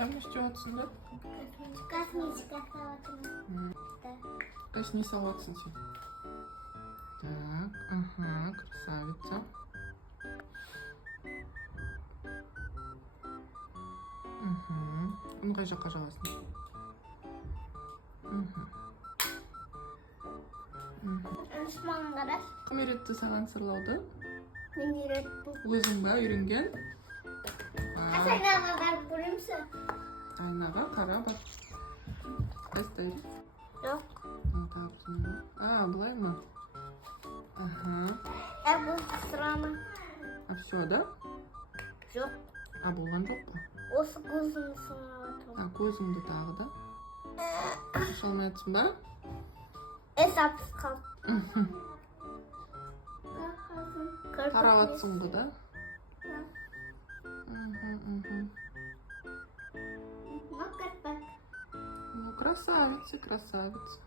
Қайма істеп жатсың да? Косметика салатымын. Да. То есть не салатсың сен? Так, ага, красавица. Оны қай жаққа жағасың? Әнші маған қараш. Кім үйретті саған сырлауды? Мен үйреттім. Өзің ба үйренген? Айнаға қарап көремсің? Айнаға қара бар. Қайстай? Жоқ. Былай ма? Ага. Бұл сұрама. А все, да? Жоқ. А болған жоқ па? Осы көзімді сыңалатым. А көзіңді тағы да? Шаша алмай жатсың ба? Апсыз қалды. Қарап жатсың ба да? Ну, красавица, красавица.